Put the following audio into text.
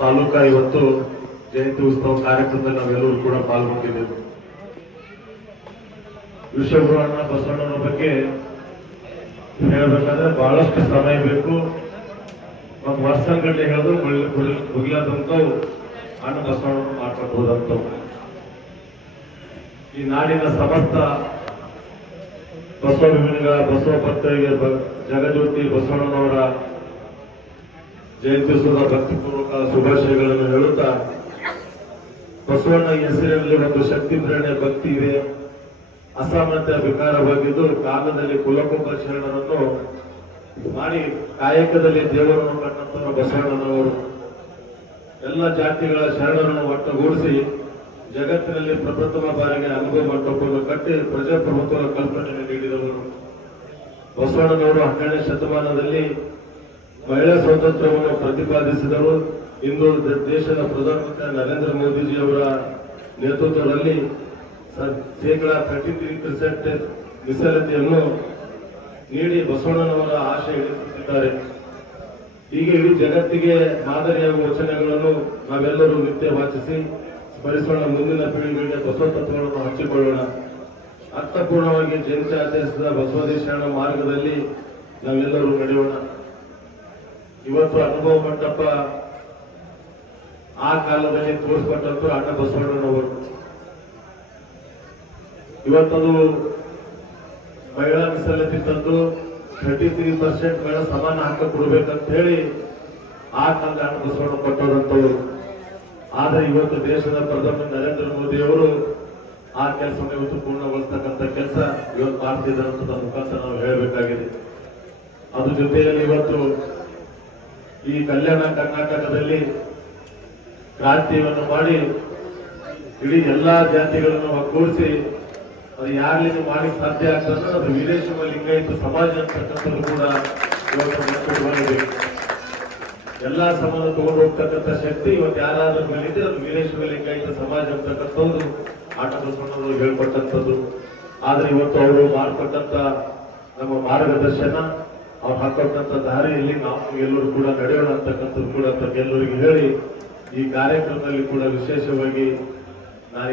ತಾಲೂಕಾ ಇವತ್ತು ಜಯಂತಿ ಉತ್ಸವ ಕಾರ್ಯಕ್ರಮದಲ್ಲಿ ನಾವೆಲ್ಲರೂ ಕೂಡ ಪಾಲ್ಗೊಂಡಿದ್ದೇವೆ. ವಿಶ್ವಗುರು ಬಸವಣ್ಣನ ಬಗ್ಗೆ ಹೇಳಬೇಕಾದ್ರೆ ಬಹಳಷ್ಟು ಸಮಯ ಬೇಕು ಮತ್ತು ವರ್ಷಗಟ್ಟಲೆ ಹೇಳೋದು ಮುಗಿಲಾದಂತವು ಅಣ್ಣ ಬಸವಣ್ಣ ಮಾಡ್ಕೊಂಡು ಹೋದಂತವು. ಈ ನಾಡಿನ ಸಮಸ್ತ ಬಸವಾಭಿಮಾನಿಗಳ ಬಸವ ಭಕ್ತರಿಗೆ ಜಗಜ್ಯೋತಿ ಬಸವಣ್ಣನವರ ಜಯಂತಿಸುವ ಭಕ್ತಿಪೂರ್ವಕ ಶುಭಾಶಯಗಳನ್ನು ಹೇಳುತ್ತಾ, ಬಸವಣ್ಣ ಹೆಸರಿನಲ್ಲಿ ಒಂದು ಶಕ್ತಿ ಪ್ರೇರಣೆ ಭಕ್ತಿ ಇದೆ. ಅಸಾಮರ್ಥ್ಯ ವಿಕಾರವಾಗಿದ್ದು ಕಾಲದಲ್ಲಿ ಕುಲಕುಂಭ ಶರಣರನ್ನು ಮಾಡಿ ಕಾಯಕದಲ್ಲಿ ದೇವರನ್ನು ಕಂಡಂತ ಬಸವಣ್ಣನವರು ಎಲ್ಲ ಜಾತಿಗಳ ಶರಣರನ್ನು ಒಟ್ಟುಗೂಡಿಸಿ ಜಗತ್ತಿನಲ್ಲಿ ಪ್ರಪ್ರಥಮ ಬಾರಿಗೆ ಅನುಭವ ಮಂಟಪವನ್ನು ಕಟ್ಟಿ ಪ್ರಜಾಪ್ರಭುತ್ವದ ಕಲ್ಪನೆಯನ್ನು ನೀಡಿದವರು. ಬಸವಣ್ಣನವರು 12ನೇ ಶತಮಾನದಲ್ಲಿ ಮಹಿಳಾ ಸ್ವಾತಂತ್ರ್ಯವನ್ನು ಪ್ರತಿಪಾದಿಸಿದರು. ಇಂದು ದೇಶದ ಪ್ರಧಾನಮಂತ್ರಿ ನರೇಂದ್ರ ಮೋದಿಜಿಯವರ ನೇತೃತ್ವದಲ್ಲಿ ಶೇಕಡಾ 33% ಮೀಸಲಾತಿಯನ್ನು ನೀಡಿ ಬಸವಣ್ಣನವರ ಆಶಯ ಈಡೇರಿಸುತ್ತಿದ್ದಾರೆ. ಹೀಗೆ ಇಡೀ ಜಗತ್ತಿಗೆ ಮಾದರಿಯಾಗುವ ವಚನಗಳನ್ನು ನಾವೆಲ್ಲರೂ ನಿತ್ಯ ವಾಚಿಸಿ ಸ್ಮರಿಸೋಣ. ಮುಂದಿನ ಪೀಳಿಗೆಗೆ ಬಸವ ತತ್ವಗಳನ್ನು ಹಂಚಿಕೊಳ್ಳೋಣ. ಅರ್ಥಪೂರ್ಣವಾಗಿ ಜಯಂತಿ ಆಚರಿಸಿದ ಬಸವದೇಶನ ಮಾರ್ಗದಲ್ಲಿ ನಾವೆಲ್ಲರೂ ನಡೆಯೋಣ. ಇವತ್ತು ಅನುಭವ ಮಂಟಪ ಆ ಕಾಲದಲ್ಲಿ ತೋರಿಸಿಕೊಟ್ಟಂತೂ ಅಣ್ಣ ಬಸವಣ್ಣನವರು. ಇವತ್ತದು ಮಹಿಳಾ ಮೀಸಲಾತಿ ತಂದು 33% ಮಹಿಳಾ ಸಮಾನ ಹಕ್ಕ ಕೊಡ್ಬೇಕಂತ ಹೇಳಿ ಆ ಕಾಲದ ಅಣ್ಣ ಬಸವಣ್ಣ ಕೊಟ್ಟೋದಂತವರು. ಆದ್ರೆ ಇವತ್ತು ದೇಶದ ಪ್ರಧಾನಿ ನರೇಂದ್ರ ಮೋದಿ ಅವರು ಆ ಕೆಲಸವನ್ನು ಇವತ್ತು ಪೂರ್ಣಗೊಳಿಸ್ತಕ್ಕಂಥ ಕೆಲಸ ಇವತ್ತು ಮಾಡ್ತಿದ್ದಾರಂತ ಮುಖಾಂತರ ನಾವು ಹೇಳಬೇಕಾಗಿದೆ. ಅದ್ರ ಜೊತೆಯಲ್ಲಿ ಇವತ್ತು ಈ ಕಲ್ಯಾಣ ಕರ್ನಾಟಕದಲ್ಲಿ ಕ್ರಾಂತಿಯನ್ನು ಮಾಡಿ ಇಡೀ ಎಲ್ಲಾ ಜಾತಿಗಳನ್ನು ಒಗ್ಗೂಡಿಸಿ ಅದು ಯಾರಿಗೆ ಮಾಡಿ ಸಾಧ್ಯ ಆಗ್ತದೆ ಅದು ವೀರಶೈವ ಲಿಂಗಾಯತ ಸಮಾಜ ಅಂತಕ್ಕಂಥದ್ದು ಕೂಡ ಇವತ್ತು ಎಲ್ಲಾ ಸಮಾಜ ತಗೊಂಡು ಹೋಗ್ತಕ್ಕಂಥ ಶಕ್ತಿ ಇವತ್ತು ಯಾರಾದ್ರೂ ಮೇಲಿದ್ರೆ ಅದು ವೀರಶೈವ ಲಿಂಗಾಯತ ಸಮಾಜ ಅಂತಕ್ಕಂಥದ್ದು ಆಟ ಬಸವಣ್ಣವರು ಹೇಳ್ಕೊಟ್ಟಂಥದ್ದು. ಆದ್ರೆ ಇವತ್ತು ಅವರು ಮಾಡಿಕೊಟ್ಟಂತ ನಮ್ಮ ಮಾರ್ಗದರ್ಶನ ಅವ್ರು ಹಾಕೊಟ್ಟಂತ ದಾರಿಯಲ್ಲಿ ನಾವು ಎಲ್ಲರೂ ಕೂಡ ನಡೆಯೋಣ ಅಂತಕ್ಕಂಥದ್ದು ಕೂಡ ಎಲ್ಲರಿಗೂ ಹೇಳಿ ಈ ಕಾರ್ಯಕ್ರಮದಲ್ಲಿ ಕೂಡ ವಿಶೇಷವಾಗಿ ನಾನು